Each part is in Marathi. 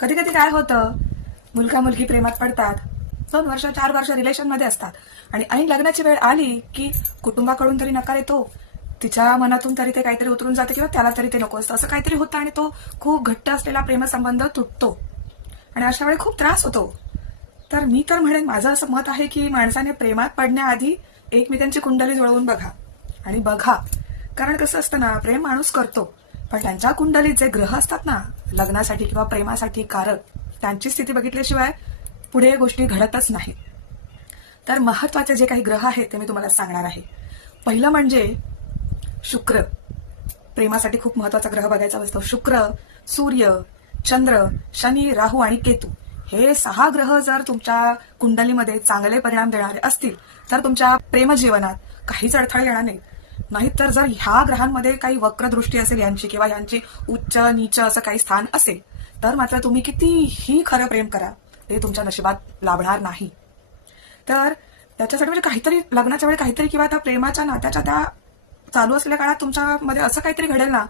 कधी कधी काय होतं, मुलगा मुलगी प्रेमात पडतात, 2 वर्ष 4 वर्ष रिलेशन मध्ये असतात आणि ऐन लग्नाची वेळ आली की कुटुंबाकडून तरी नकार येतो, तिच्या मनातून तरी ते काहीतरी उतरून जाते किंवा त्याला तरी ते नको असतं, असं काहीतरी होतं आणि तो खूप घट्ट असलेला प्रेमसंबंध तुटतो आणि अशा वेळी खूप त्रास होतो. तर मी तर म्हणेन, माझं असं मत आहे की माणसाने प्रेमात पडण्याआधी एकमेकांची कुंडली जुळवून बघा आणि बघा. कारण कसं असतं ना, प्रेम माणूस करतो, पण त्यांच्या कुंडलीत जे ग्रह असतात ना लग्नासाठी किंवा प्रेमासाठी कारक, त्यांची स्थिती बघितल्याशिवाय पुढे गोष्टी घडतच नाही. तर महत्वाचे जे काही ग्रह आहेत ते मी तुम्हाला सांगणार आहे. पहिलं म्हणजे शुक्र. प्रेमासाठी खूप महत्वाचा ग्रह बघायचा असतो. शुक्र, सूर्य, चंद्र, शनी, राहू आणि केतू हे 6 ग्रह जर तुमच्या कुंडलीमध्ये चांगले परिणाम देणारे असतील तर तुमच्या प्रेमजीवनात काहीच अडथळे येणार नाही. नाहीतर जर ह्या ग्रहांमध्ये काही वक्रदृष्टी असेल यांची किंवा यांची उच्च नीच असं काही स्थान असेल तर मात्र तुम्ही कितीही खरं प्रेम करा, ते तुमच्या नशिबात लाभणार नाही. तर त्याच्यासाठी म्हणजे काहीतरी लग्नाच्या वेळी काहीतरी किंवा त्या प्रेमाच्या नात्याच्या त्या चालू असलेल्या काळात तुमच्यामध्ये असं काहीतरी घडेल ना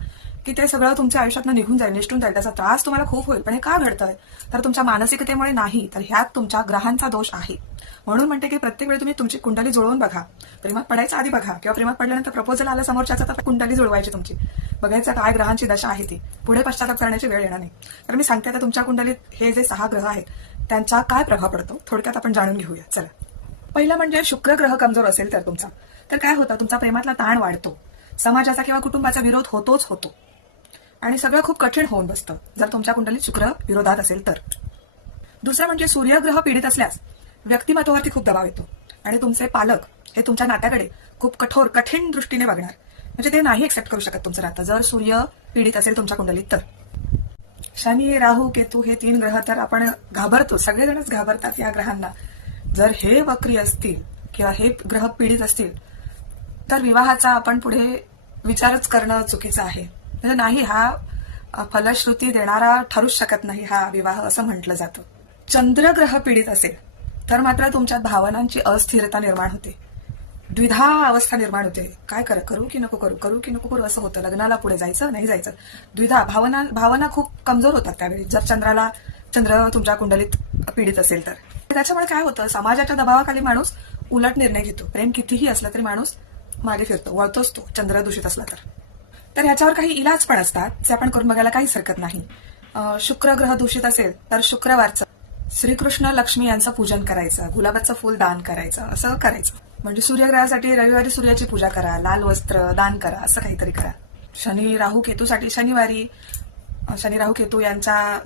की ते सगळं तुमच्या आयुष्यातनं निघून जाईल, निष्ठून जाईल. त्याचा त्रास तुम्हाला खूप होईल. पण हे का घडतंय तर तुमच्या मानसिकतेमुळे नाही, तर ह्यात तुमच्या ग्रहांचा दोष आहे. म्हणून म्हणते की प्रत्येक वेळी तुम्ही तुमची कुंडली जुळवून बघा. प्रेमात पडायच्या आधी बघा किंवा प्रेमात पडल्यानंतर प्रपोजल आलं समोरच्याचा तर कुंडली जुळवायची तुमची, बघायचं काय ग्रहांची दशा आहे ती. पुढे पश्चाताप करण्याची वेळ येणार नाही. तर मी सांगते आता तुमच्या कुंडलीत हे जे 6 ग्रह आहेत त्यांचा काय प्रभाव पडतो थोडक्यात आपण जाणून घेऊया. चला, पहिला म्हणजे शुक्र ग्रह कमजोर असेल तर तुमचा, तर काय होतं, तुमचा प्रेमातला ताण वाढतो, समाजाचा किंवा कुटुंबाचा विरोध होतोच होतो आणि सगळं खूप कठीण होऊन बसतं जर तुमच्या कुंडलीत शुक्र विरोधात असेल तर. दुसरं म्हणजे सूर्यग्रह पीडित असल्यास व्यक्तिमत्वावरती खूप दबाव येतो आणि तुमचे पालक हे तुमच्या नात्याकडे खूप कठोर कठीण दृष्टीने बघणार, म्हणजे ते नाही एक्सेप्ट करू शकत तुमचं नातं जर सूर्य पीडित असेल तुमच्या कुंडलीत तर. शनी, राहू, केतू हे 3 ग्रह तर आपण घाबरतो, सगळेजणच घाबरतात या ग्रहांना. जर हे वक्री असतील किंवा हे ग्रह पीडित असतील तर विवाहाचा आपण पुढे विचारच करणं चुकीचं आहे. म्हणजे नाही, हा फलश्रुती देणारा ठरूच शकत नाही हा विवाह, असं म्हटलं जातं. चंद्रग्रह पीडित असेल तर मात्र तुमच्यात भावनांची अस्थिरता निर्माण होते, द्विधा अवस्था निर्माण होते. काय करू की नको करू, करू की नको करू असं होतं. लग्नाला पुढे जायचं नाही जायचं, द्विधा भावना खूप कमजोर होतात त्यावेळी जर चंद्र तुमच्या कुंडलीत पीडित असेल तर. त्याच्यामुळे काय होतं, समाजाच्या दबावाखाली माणूस उलट निर्णय घेतो. प्रेम कितीही असलं तरी माणूस मागे फिरतो, वळतोच तो चंद्र दूषित असला तर ह्याच्यावर काही इलाज पण असतात, जे आपण करून बघायला काहीच हरकत नाही. शुक्र ग्रह दूषित असेल तर शुक्रवारचं श्रीकृष्ण लक्ष्मी यांचं पूजन करायचं, गुलाबाचं फूल दान करायचं, असं करायचं. म्हणजे सूर्यग्रहासाठी रविवारी सूर्याची पूजा करा, लाल वस्त्र दान करा, असं काहीतरी करा. शनी राहू केतूसाठी शनिवारी शनी राहू केतू यांचा